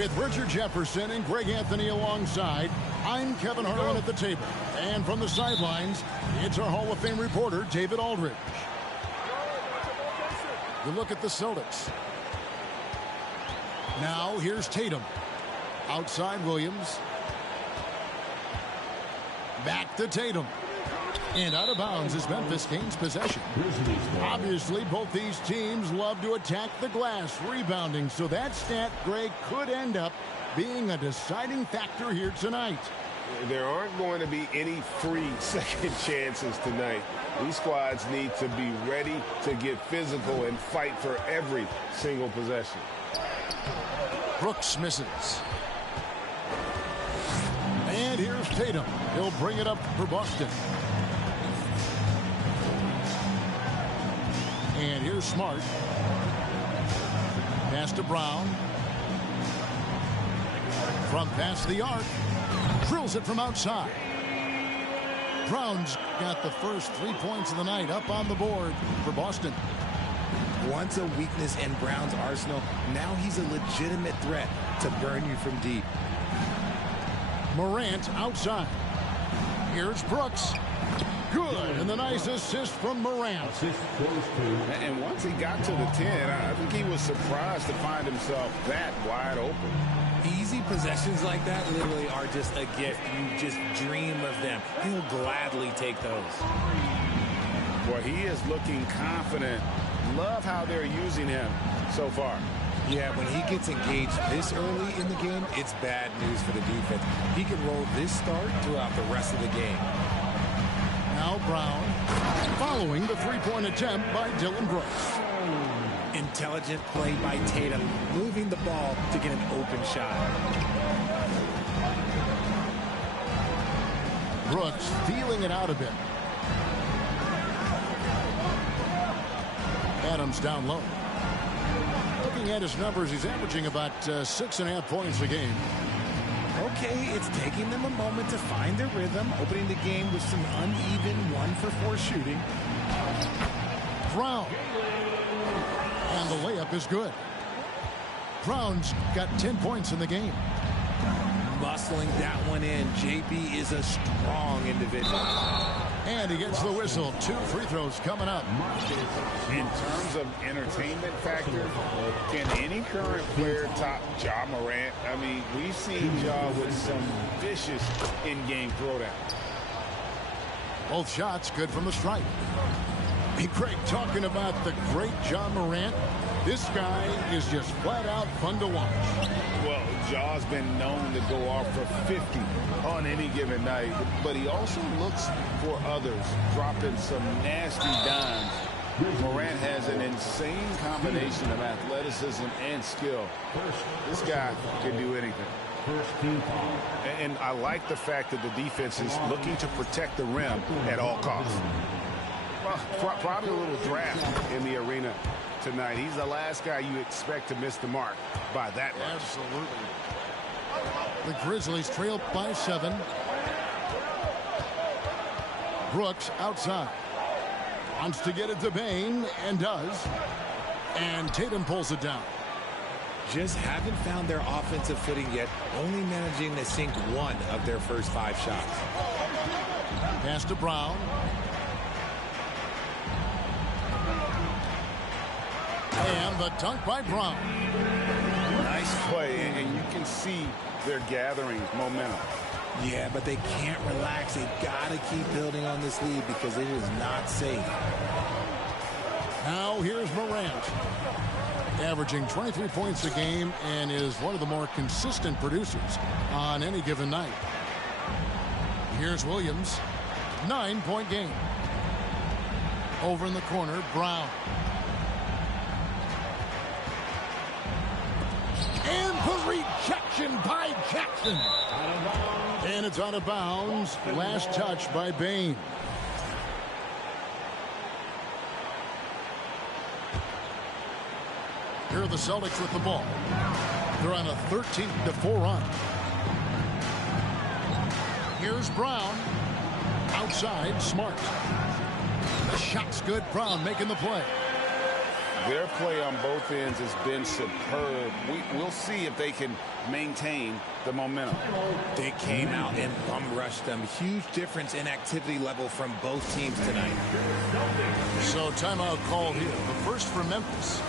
With Richard Jefferson and Greg Anthony alongside, I'm Kevin Harlan at the table. And from the sidelines, it's our Hall of Fame reporter, David Aldridge. You look at the Celtics. Now here's Tatum. Outside Williams. Back to Tatum. And out of bounds as Memphis gains possession. Obviously, both these teams love to attack the glass, rebounding. So that stat, Greg, could end up being a deciding factor here tonight. There aren't going to be any free second chances tonight. These squads need to be ready to get physical and fight for every single possession. Brooks misses. And here's Tatum. He'll bring it up for Boston. And here's Smart. Pass to Brown. From past the arc. Drills it from outside. Brown's got the first 3 points of the night up on the board for Boston. Once a weakness in Brown's arsenal, now he's a legitimate threat to burn you from deep. Morant outside. Here's Brooks. Good, and the nice assist from Morant. And once he got to the 10, I think he was surprised to find himself that wide open. Easy possessions like that literally are just a gift. You just dream of them. He'll gladly take those. Boy, he is looking confident. Love how they're using him so far. Yeah, when he gets engaged this early in the game, it's bad news for the defense. He can roll this start throughout the rest of the game. Now Brown, following the three-point attempt by Dylan Brooks. Intelligent play by Tatum, moving the ball to get an open shot. Brooks feeling it out a bit. Adams down low. Looking at his numbers, he's averaging about 6.5 points a game. Okay, it's taking them a moment to find their rhythm, opening the game with some uneven 1-for-4 shooting. Brown. And the layup is good. Brown's got 10 points in the game. Muscling that one in. JB is a strong individual. And he gets the whistle. 2 free throws coming up. In terms of entertainment factor, can any current player top Ja Morant? I mean, we've seen Ja with some vicious in-game throwdowns. Both shots good from the stripe. Hey, Craig, talking about the great Ja Morant, this guy is just flat out fun to watch. Well, Ja's been known to go off for 50 on any given night, but he also looks for others, dropping some nasty dimes. Morant has an insane combination of athleticism and skill. This guy can do anything. And I like the fact that the defense is looking to protect the rim at all costs. Well, probably a little draft in the arena tonight. He's the last guy you expect to miss the mark by that much. Absolutely. The Grizzlies trail by 7. Brooks outside. Wants to get it to Bain, and does. And Tatum pulls it down. Just haven't found their offensive footing yet, only managing to sink 1 of their first 5 shots. Pass to Brown. And the dunk by Brown. Nice play, and you can see they're gathering momentum. Yeah, but they can't relax. They've got to keep building on this lead because it is not safe. Now here's Morant. Averaging 23 points a game and is one of the more consistent producers on any given night. Here's Williams. 9-point game. Over in the corner, Brown. And the rejection by Jackson. And it's out of bounds. Last touch by Bain. Here are the Celtics with the ball. They're on a 13-4 run. Here's Brown. Outside, Smart. The shot's good. Brown making the play. Their play on both ends has been superb. We'll see if they can maintain the momentum. They came out and bum rushed them. Huge difference in activity level from both teams tonight. So timeout called here. The first for Memphis.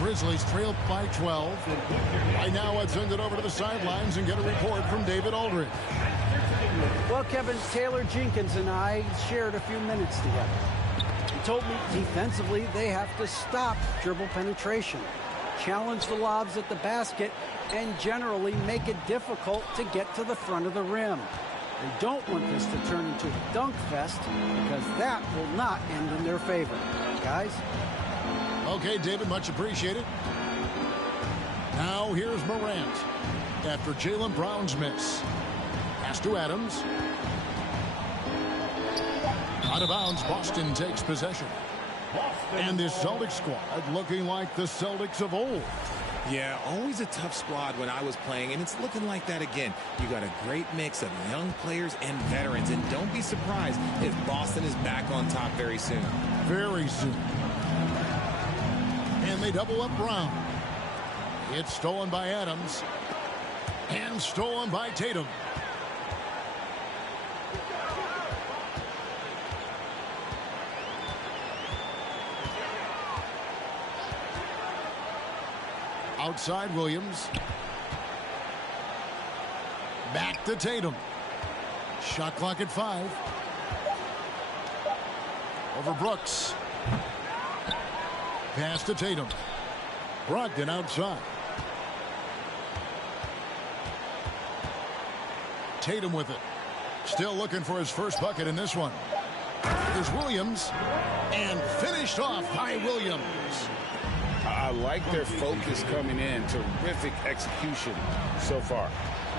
Grizzlies trail by 12. Right now, let's send it over to the sidelines and get a report from David Aldridge. Well, Kevin, Taylor Jenkins and I shared a few minutes together. He told me defensively they have to stop dribble penetration, challenge the lobs at the basket, and generally make it difficult to get to the front of the rim. They don't want this to turn into a dunk fest because that will not end in their favor. Guys? Okay, David, much appreciated. Now here's Morant after Jaylen Brown's miss. Pass to Adams. Out of bounds, Boston takes possession. And this Celtics squad looking like the Celtics of old. Yeah, always a tough squad when I was playing, and it's looking like that again. You got a great mix of young players and veterans, and don't be surprised if Boston is back on top very soon. Very soon. And they double up Brown. It's stolen by Adams. And stolen by Tatum. Outside Williams. Back to Tatum. Shot clock at 5. Over Brooks. Pass to Tatum. Brogdon outside. Tatum with it. Still looking for his first bucket in this one. Here's Williams. And finished off by Williams. I like their focus coming in. Terrific execution so far.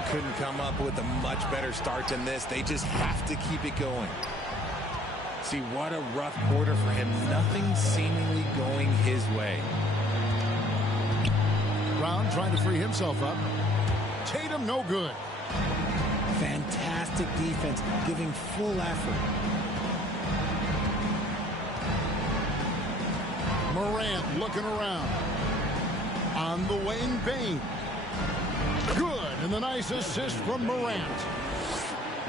Couldn't come up with a much better start than this. They just have to keep it going. See, what a rough quarter for him. Nothing seemingly going his way. Brown trying to free himself up. Tatum no good. Fantastic defense, giving full effort. Morant looking around. On the wing, Bain. Good, and the nice assist from Morant.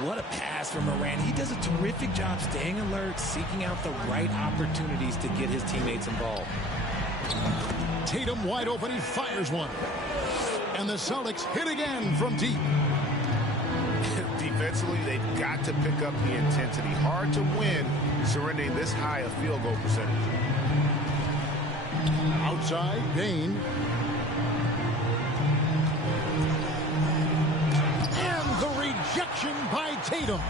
What a pass from Morant. He does a terrific job staying alert, seeking out the right opportunities to get his teammates involved. Tatum wide open. He fires one. And the Celtics hit again from deep. Defensively, they've got to pick up the intensity. Hard to win surrendering this high a field goal percentage. Outside, Bain. Rejection by Tatum.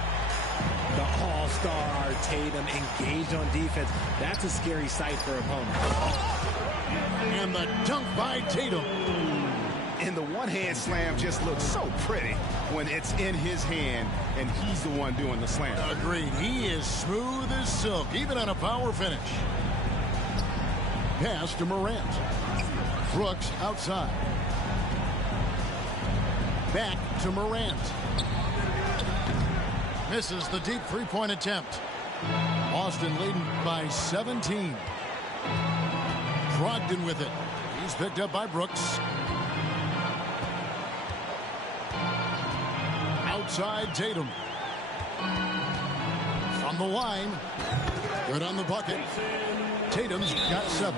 The all-star Tatum engaged on defense. That's a scary sight for opponents. And the dunk by Tatum. And the one-hand slam just looks so pretty when it's in his hand and he's the one doing the slam. Agreed. He is smooth as silk, even on a power finish. Pass to Morant. Brooks outside. Back to Morant. Misses the deep three-point attempt. Boston leading by 17. Brogdon with it. He's picked up by Brooks. Outside Tatum. From the line. Good on the bucket. Tatum's got 7.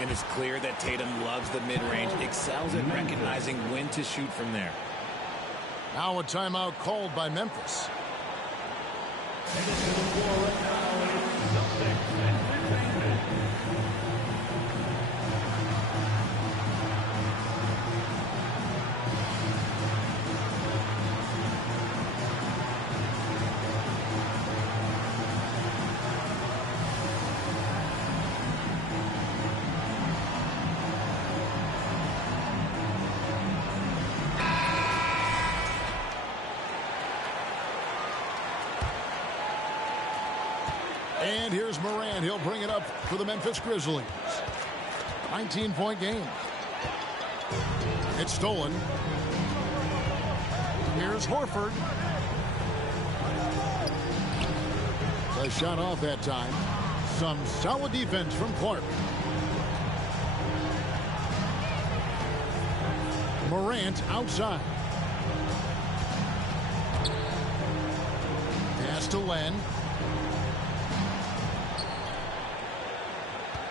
And it's clear that Tatum loves the mid-range, excels at recognizing when to shoot from there. Now a timeout called by Memphis. And here's Morant. He'll bring it up for the Memphis Grizzlies. 19-point game. It's stolen. Here's Horford. A shot off that time. Some solid defense from Clark. Morant outside. Pass to Len.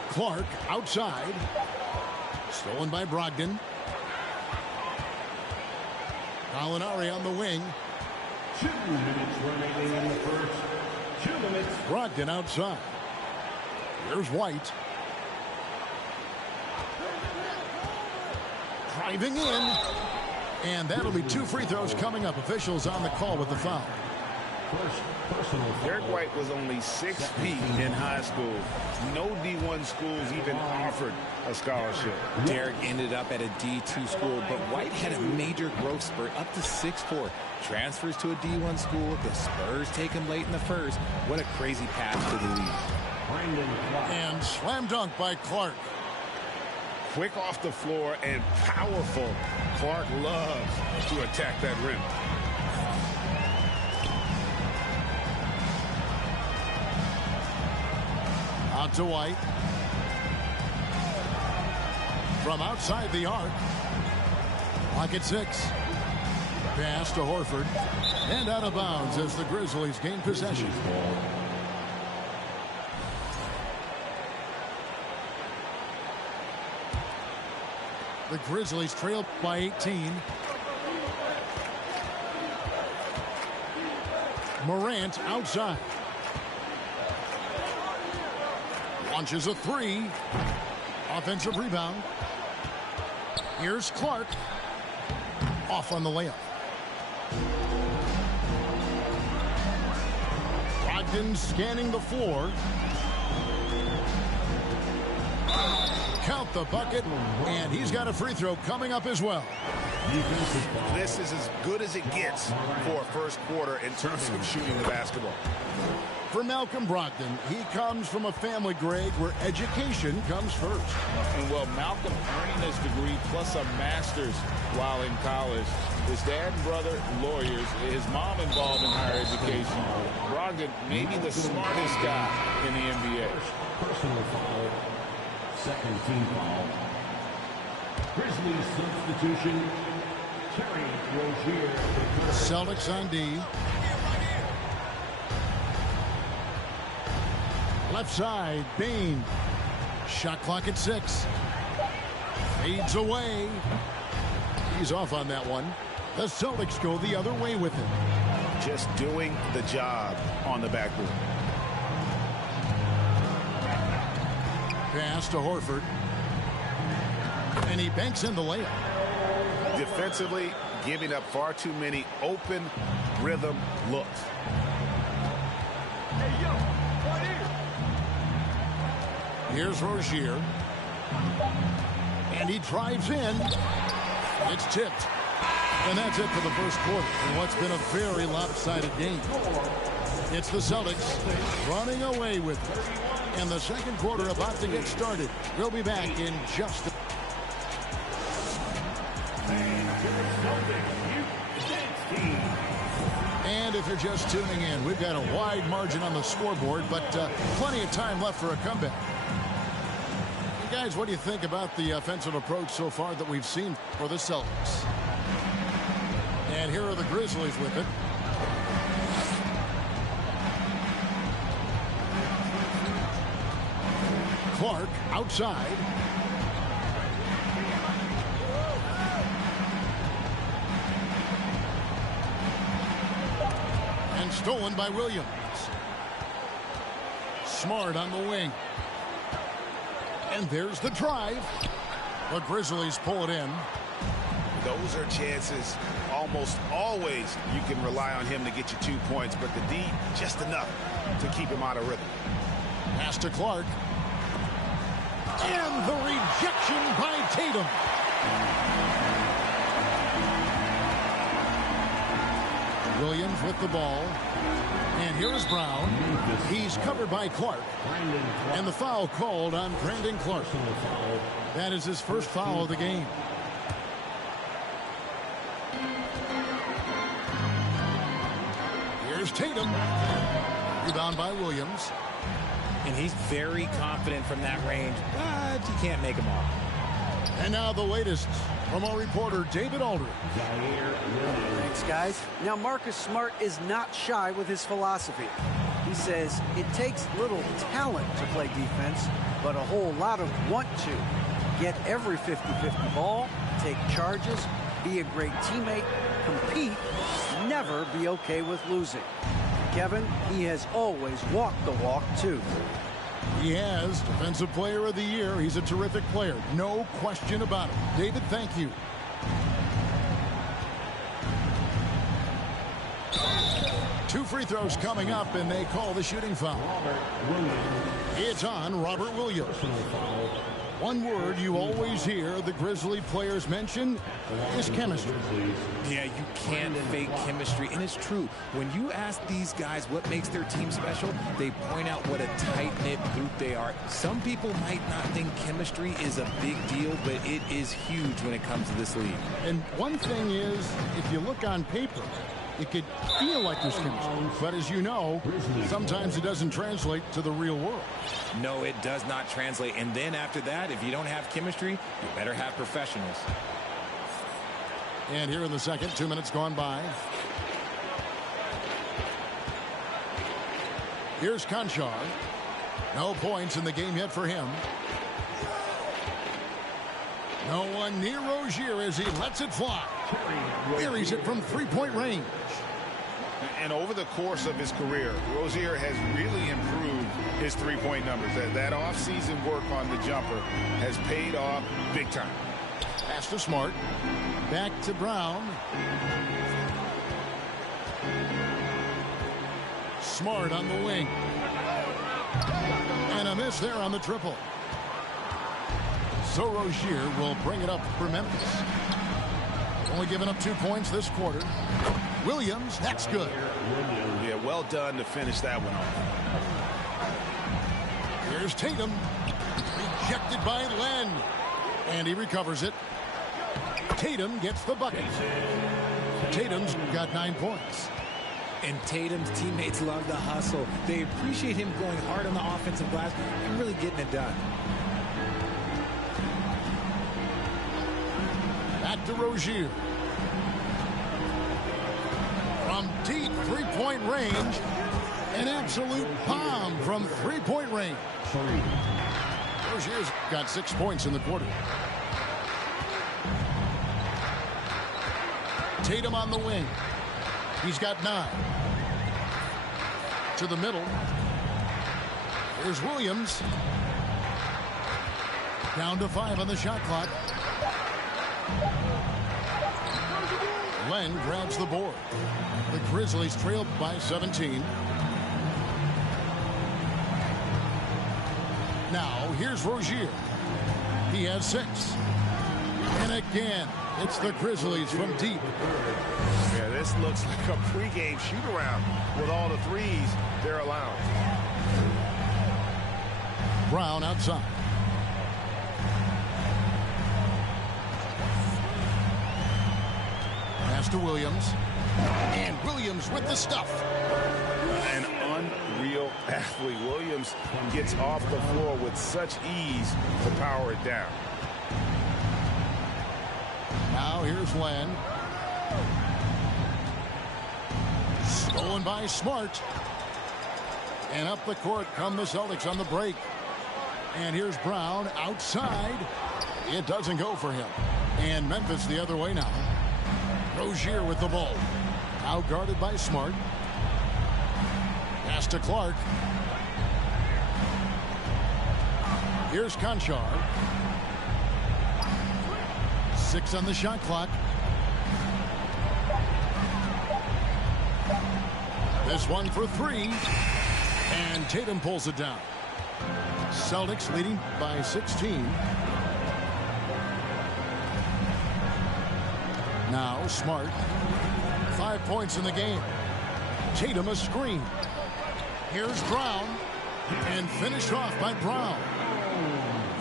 Clark outside. Stolen by Brogdon. Gallinari on the wing. 2 minutes remaining in the first. 2 minutes. Brogdon outside. Here's White. Driving in. And that'll be 2 free throws coming up. Officials on the call with the foul. Derek White was only 6 feet in high school. No D1 schools even offered a scholarship. Derek ended up at a D2 school, but White had a major growth spurt up to 6'4". Transfers to a D1 school. The Spurs take him late in the first. What a crazy path to the league. And slam dunk by Clark. Quick off the floor and powerful. Clark loves to attack that rim. Out to White. From outside the arc. Clock at 6. Pass to Horford. And out of bounds as the Grizzlies gain possession. The Grizzlies trail by 18. Morant outside. Launches a 3. Offensive rebound. Here's Clark. Off on the layup. Brogdon scanning the floor. Count the bucket, and he's got a free throw coming up as well. This is as good as it gets for a first quarter in terms of shooting the basketball. For Malcolm Brogdon, he comes from a family, Greg, where education comes first. And well, Malcolm earning his degree plus a master's while in college. His dad and brother, lawyers. His mom involved in higher education. Brogdon, maybe the smartest guy in the NBA. Personal foul. Second team foul. Grizzlies substitution. Terry Rozier. Celtics on D. Left side, Bain. Shot clock at 6. Fades away. He's off on that one. The Celtics go the other way with him. Just doing the job on the backboard. Pass to Horford. And he banks in the layup. Defensively, giving up far too many open rhythm looks. Here's Rozier. And he drives in. It's tipped. And that's it for the first quarter in what's been a very lopsided game. It's the Celtics running away with it. And the second quarter about to get started. We'll be back in just a... And if you're just tuning in, we've got a wide margin on the scoreboard, but plenty of time left for a comeback. guys, what do you think about the offensive approach so far that we've seen for the Celtics? And here are the Grizzlies with it. Clark outside. And stolen by Williams. Smart on the wing. And there's the drive. The Grizzlies pull it in. Those are chances almost always you can rely on him to get you 2 points, but the D just enough to keep him out of rhythm. Pass to Clark. And the rejection by Tatum. Williams with the ball. And here is Brown. He's covered by Clark. And the foul called on Brandon Clark. That is his first foul of the game. Here's Tatum. Rebound by Williams. And he's very confident from that range, but he can't make them all. And now the latest from our reporter, David Aldridge. Thanks, guys. Now, Marcus Smart is not shy with his philosophy. He says it takes little talent to play defense, but a whole lot of want to. Get every 50-50 ball, take charges, be a great teammate, compete, never be okay with losing. Kevin, he has always walked the walk, too. He has Defensive Player of the Year. He's a terrific player. No question about it. David, thank you. Two free throws coming up, and they call the shooting foul. It's on Robert Williams. One word you always hear the Grizzly players mention is chemistry. Yeah, you can't fake chemistry, and it's true. When you ask these guys what makes their team special, they point out what a tight-knit group they are. Some people might not think chemistry is a big deal, but it is huge when it comes to this league. And one thing is, if you look on paper, it could feel like there's chemistry. But as you know, sometimes it doesn't translate to the real world. No, it does not translate. And then after that, if you don't have chemistry, you better have professionals. And here in the second, 2 minutes gone by. Here's Conchar. No points in the game yet for him. No one near Rozier as he lets it fly. Buries it from three-point range. And over the course of his career, Rozier has really improved his three-point numbers. That off-season work on the jumper has paid off big time. Pass to Smart. Back to Brown. Smart on the wing. And a miss there on the triple. So Rozier will bring it up for Memphis. Only giving up 2 points this quarter. Williams, that's good. Yeah, well done to finish that one off. Here's Tatum. Rejected by Len. And he recovers it. Tatum gets the bucket. Tatum's got 9 points. And Tatum's teammates love the hustle. They appreciate him going hard on the offensive glass and really getting it done. Back to Rozier. From deep three-point range, an absolute bomb from three-point range. Rozier's got 6 points in the quarter. Tatum on the wing. He's got 9. To the middle. Here's Williams. Down to 5 on the shot clock. Len grabs the board. The Grizzlies trail by 17. Now, here's Rozier. He has 6. And again, it's the Grizzlies from deep. Yeah, this looks like a pregame shoot-around with all the threes they're allowing. Brown outside. Pass pass to Williams. And Williams with the stuff. An unreal athlete. Williams gets off the floor with such ease to power it down. Now here's Len. Stolen by Smart. And up the court come the Celtics on the break. And here's Brown outside. It doesn't go for him. And Memphis the other way now. Rozier with the ball. Now guarded by Smart. Pass to Clark. Here's Conchar. 6 on the shot clock. This one for 3. And Tatum pulls it down. Celtics leading by 16. Now Smart. 5 points in the game. Tatum a screen. Here's Brown. And finished off by Brown.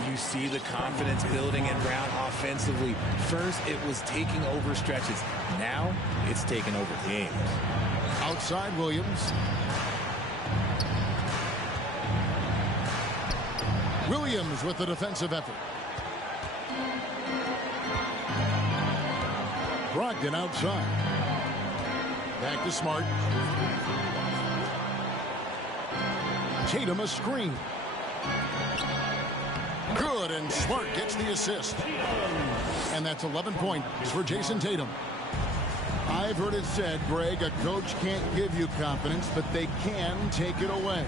You see the confidence building in Brown offensively. First, it was taking over stretches. Now, it's taking over games. Outside Williams. Williams with the defensive effort. Brogdon outside. Back to Smart. Tatum a screen. Good, and Smart gets the assist. And that's 11 points for Jason Tatum. I've heard it said, Greg, a coach can't give you confidence, but they can take it away.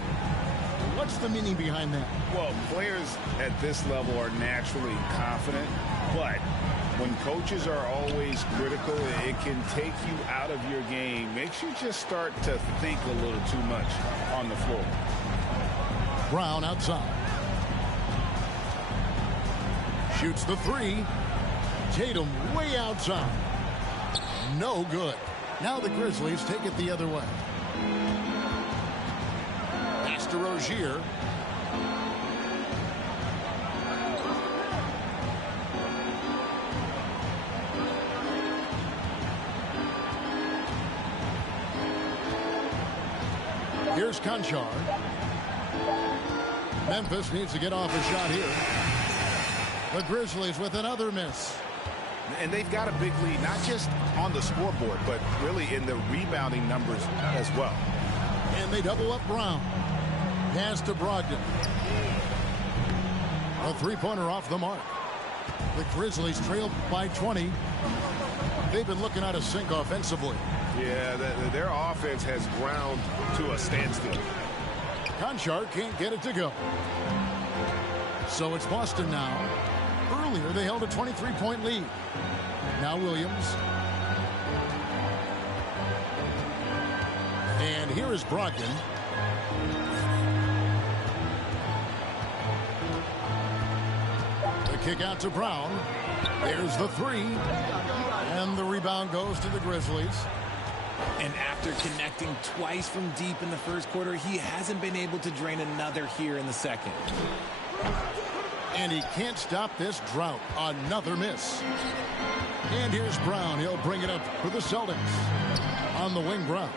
What's the meaning behind that? Well, players at this level are naturally confident, but when coaches are always critical, it can take you out of your game. Makes you just start to think a little too much on the floor. Brown outside. Shoots the 3. Tatum way outside. No good. Now the Grizzlies take it the other way. Pass to Rozier. Here's Conchar. Memphis needs to get off a shot here. The Grizzlies with another miss. And they've got a big lead, not just on the scoreboard, but really in the rebounding numbers as well. And they double up Brown. Pass to Brogdon. A three-pointer off the mark. The Grizzlies trail by 20. They've been looking out of sync offensively. Yeah, their offense has ground to a standstill. Conchar can't get it to go. So it's Boston now. Earlier, they held a 23-point lead. Now Williams. And here is Brogdon. The kick out to Brown. There's the 3. And the rebound goes to the Grizzlies. And after connecting twice from deep in the first quarter, he hasn't been able to drain another here in the second. And he can't stop this drought. Another miss. And here's Brown. He'll bring it up for the Celtics. On the wing, Brown.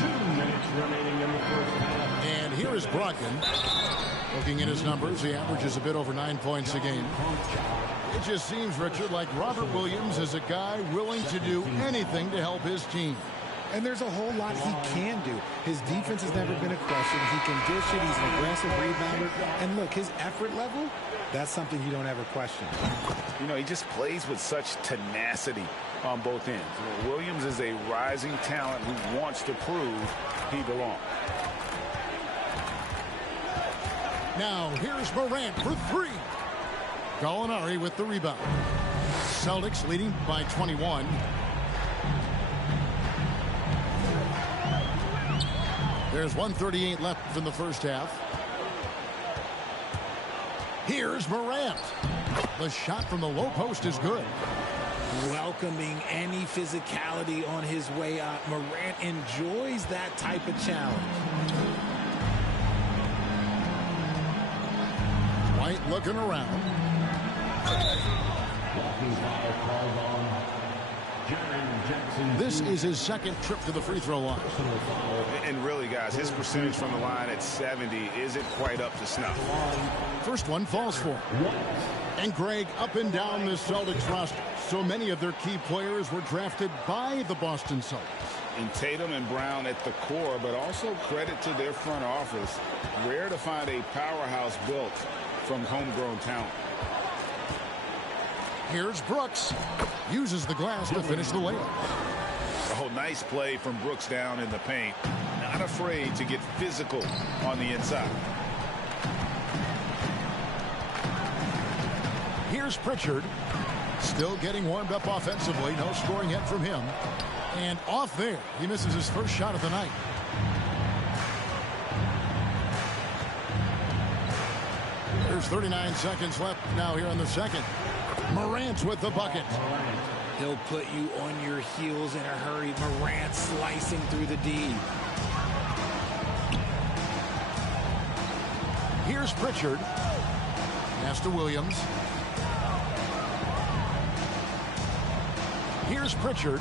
2 minutes remaining in the first half. And here is Brogdon. Looking at his numbers, he averages a bit over 9 points a game. It just seems, Richard, like Robert Williams is a guy willing to do anything to help his team. And there's a whole lot he can do. His defense has never been a question. He can dish it. He's an aggressive rebounder. And look, his effort level, that's something you don't ever question. You know, he just plays with such tenacity on both ends. Williams is a rising talent who wants to prove he belongs. Now, here's Morant for 3. Gallinari with the rebound. Celtics leading by 21. There's 1:38 left in the first half. Here's Morant. The shot from the low post is good. Welcoming any physicality on his way out. Morant enjoys that type of challenge. White looking around. Blocking foul called on This is his second trip to the free throw line. And really, guys, his percentage from the line at 70 isn't quite up to snuff. First one falls for him. And Greg, up and down the Celtics roster, so many of their key players were drafted by the Boston Celtics. And Tatum and Brown at the core, but also credit to their front office. Rare to find a powerhouse built from homegrown talent. Here's Brooks. Uses the glass to finish the layup. Oh, nice play from Brooks down in the paint. Not afraid to get physical on the inside. Here's Pritchard. Still getting warmed up offensively. No scoring yet from him. And off there, he misses his first shot of the night. There's 39 seconds left now here in the second. Morant with the bucket. He'll put you on your heels in a hurry. Morant slicing through the D. Here's Pritchard. Pass to Williams. Here's Pritchard.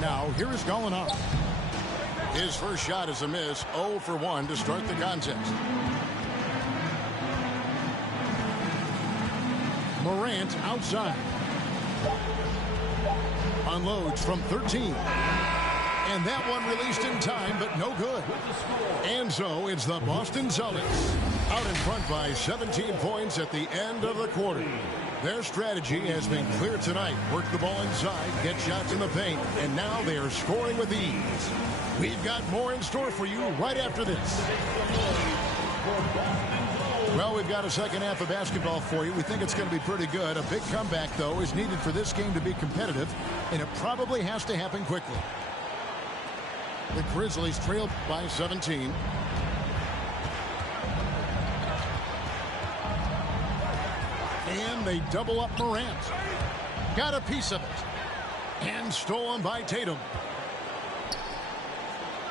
Now, here is Gallinari. His first shot is a miss. 0 for 1 to start the contest. Morant outside. Unloads from 13. And that one released in time, but no good. And so it's the Boston Celtics out in front by 17 points at the end of the quarter. Their strategy has been clear tonight. Work the ball inside, get shots in the paint, and now they are scoring with ease. We've got more in store for you right after this. Well, we've got a second half of basketball for you. We think it's going to be pretty good. A big comeback, though, is needed for this game to be competitive, and it probably has to happen quickly. The Grizzlies trail by 17. And they double up Morant. Got a piece of it. And stolen by Tatum.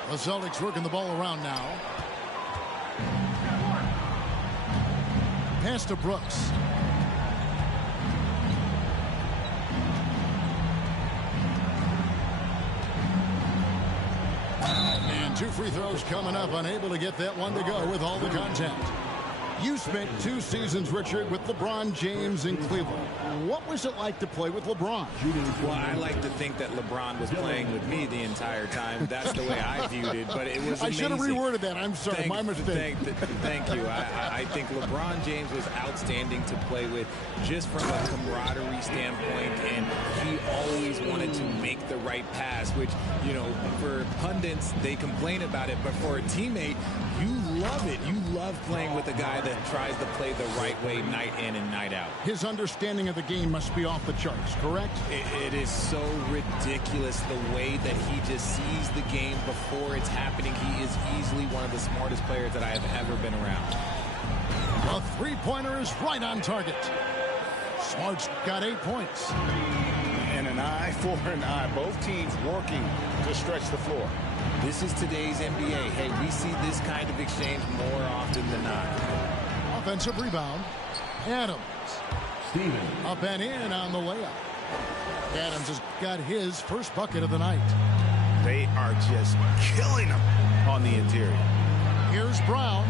The Celtics working the ball around now. Pass to Brooks. And 2 free throws coming up. Unable to get that one to go with all the contact. You spent 2 seasons, Richard, with LeBron James in Cleveland. What was it like to play with LeBron? Well, I like to think that LeBron was playing with me the entire time. That's the way I viewed it, but it was amazing. I should have reworded that. I'm sorry, my mistake. Thank you. I think LeBron James was outstanding to play with just from a camaraderie standpoint, and he always wanted to make the right pass, which, you know, for pundits, they complain about it, but for a teammate, you love it. You love playing with a guy that tries to play the right way night in and night out. His understanding of the game must be off the charts, correct? It is so ridiculous the way that he just sees the game before it's happening. He is easily one of the smartest players that I have ever been around. A three-pointer is right on target. Smart's got 8 points. And an eye for an eye. Both teams working to stretch the floor. This is today's NBA. Hey, we see this kind of exchange more often than not. Offensive rebound. Adams. Up and in on the layup. Adams has got his first bucket of the night. They are just killing him on the interior. Here's Brown.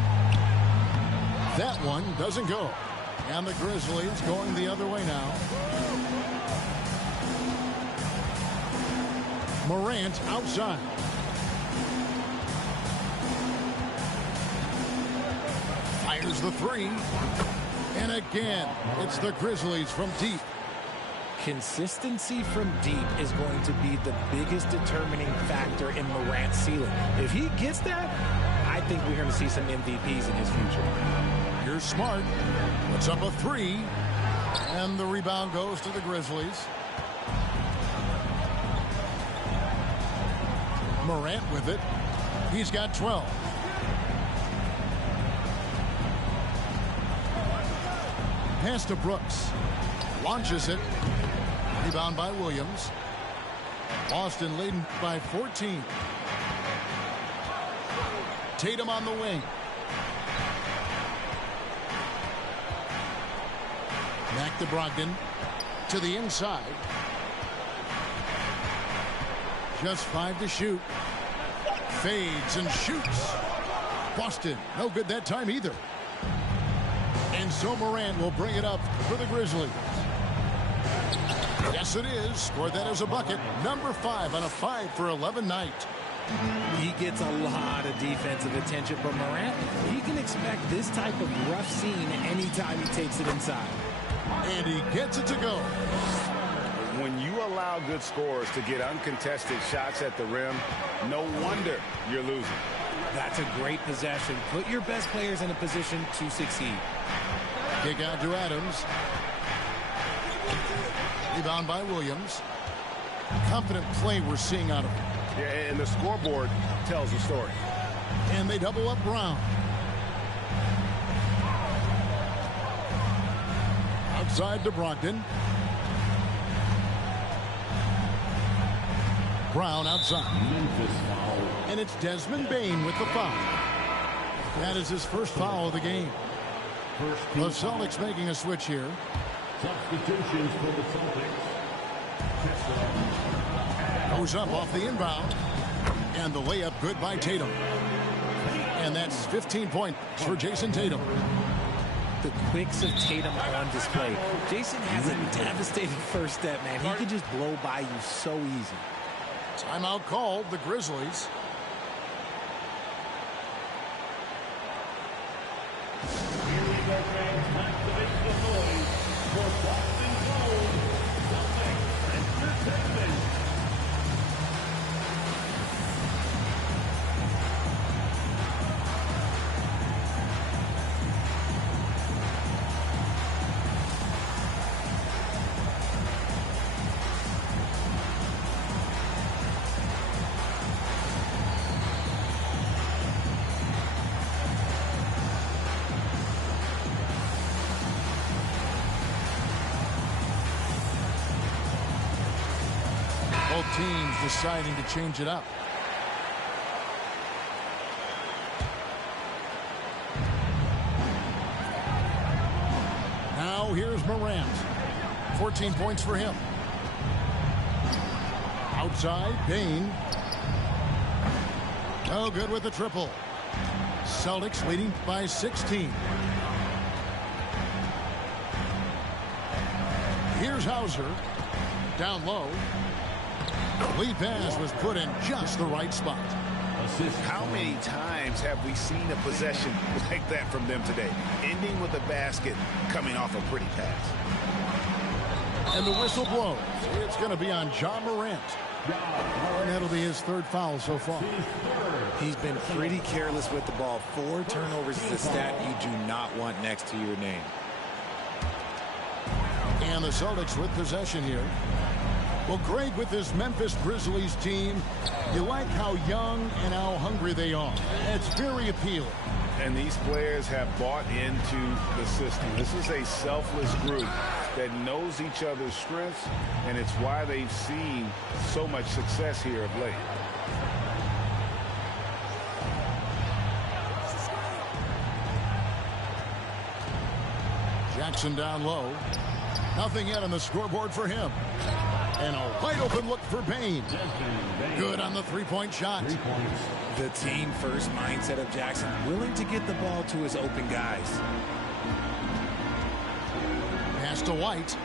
That one doesn't go. And the Grizzlies going the other way now. Morant outside. Fires the three. And again, it's the Grizzlies from deep. Consistency from deep is going to be the biggest determining factor in Morant's ceiling. If he gets that, I think we're going to see some MVPs in his future. Here's Smart. Puts up a three. And the rebound goes to the Grizzlies. Morant with it. He's got 12. Pass to Brooks. Launches it. Rebound by Williams. Boston leading by 14. Tatum on the wing. Back to Brogdon. To the inside. Just 5 to shoot. Fades and shoots. Boston, no good that time either. And so Morant will bring it up for the Grizzlies. Yes, it is. Scored that as a bucket. Number 5 on a 5 for 11 night. He gets a lot of defensive attention from Morant. He can expect this type of rough scene anytime he takes it inside. And he gets it to go. When you allow good scorers to get uncontested shots at the rim, no wonder you're losing. That's a great possession. Put your best players in a position to succeed. Kick out to Adams. Rebound by Williams. Confident play we're seeing out of him. Yeah, and the scoreboard tells the story. And they double up Brown. Outside to Brogdon. Brown outside. And it's Desmond Bane with the foul. That is his first foul of the game. The Celtics making a switch here. Substitutions for the Celtics. Goes up off the inbound. And the layup good by Tatum. And that's 15 points for Jason Tatum. The quicks of Tatum on display. Jason has a devastating first step, man. He can just blow by you so easy. Timeout called, the Grizzlies. Here we go, fans. Time to make the noise for Boston Gold Celtics Entertainment. Both teams deciding to change it up. Now here's Morant. 14 points for him. Outside, Bane. No good with the triple. Celtics leading by 16. Here's Hauser. Down low. Lead pass was put in just the right spot. How many times have we seen a possession like that from them today? Ending with a basket, coming off a pretty pass. And the whistle blows. It's going to be on John Morant. And that'll be his third foul so far. He's been pretty careless with the ball. 4 turnovers is a stat you do not want next to your name. And the Celtics with possession here. Well, Greg, with this Memphis Grizzlies team, you like how young and how hungry they are. It's very appealing. And these players have bought into the system. This is a selfless group that knows each other's strengths, and it's why they've seen so much success here of late. Jackson down low. Nothing yet on the scoreboard for him. And a wide open look for Bane. Good on the three-point shot. The team first mindset of Jackson, willing to get the ball to his open guys. Pass to White.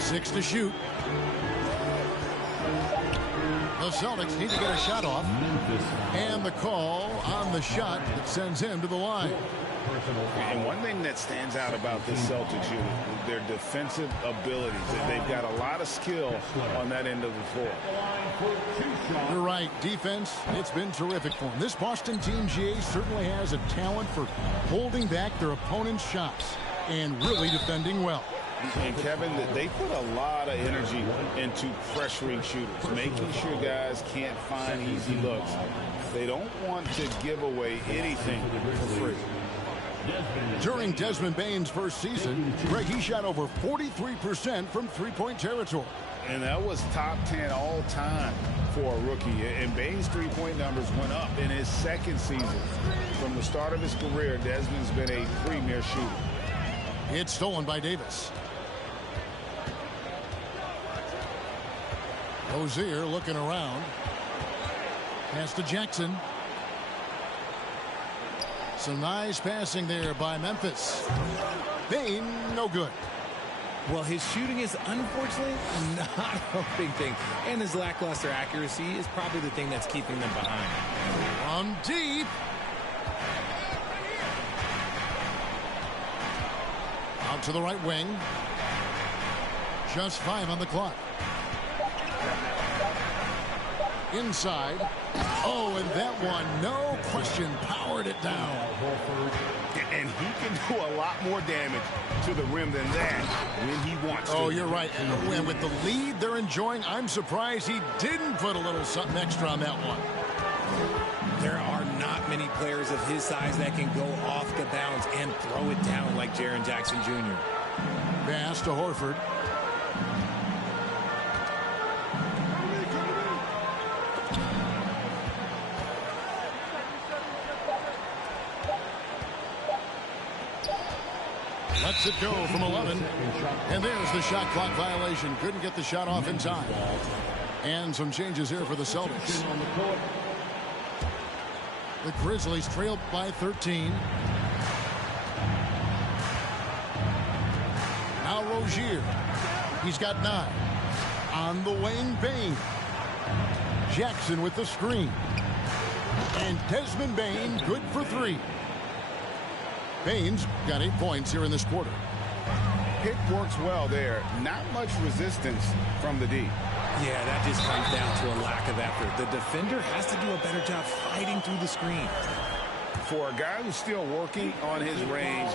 Six to shoot. The Celtics need to get a shot off. And the call on the shot that sends him to the line. And one thing that stands out about this Celtics unit is their defensive abilities. They've got a lot of skill on that end of the floor. You're right. Defense, it's been terrific for them. This Boston team, GA, certainly has a talent for holding back their opponent's shots and really defending well. And Kevin, they put a lot of energy into pressuring shooters, making sure guys can't find easy looks. They don't want to give away anything for free. During Desmond Bane's first season, Greg, he shot over 43% from three-point territory. And that was top 10 all time for a rookie. And Bain's three-point numbers went up in his second season. From the start of his career, Desmond's been a premier shooter. It's stolen by Davis. Rozier looking around. Pass to Jackson. Some nice passing there by Memphis. Bain, no good. Well, his shooting is unfortunately not a big thing. And his lackluster accuracy is probably the thing that's keeping them behind. From deep. Out to the right wing. Just 5 on the clock. Inside. Oh, and that one, no question, powered it down. And he can do a lot more damage to the rim than that when he wants to. Oh, you're right. And with the lead they're enjoying, I'm surprised he didn't put a little something extra on that one. There are not many players of his size that can go off the bounce and throw it down like Jaren Jackson Jr. Pass to Horford. Lets it go from 11. And there's the shot clock violation. Couldn't get the shot off in time. And some changes here for the Celtics. The Grizzlies trail by 13. Now Rozier. He's got 9. On the wing, Bain. Jackson with the screen. And Desmond Bain good for 3. Bain's got 8 points here in this quarter. Pick works well there. Not much resistance from the D. Yeah, that just comes down to a lack of effort. The defender has to do a better job fighting through the screen. For a guy who's still working on his range,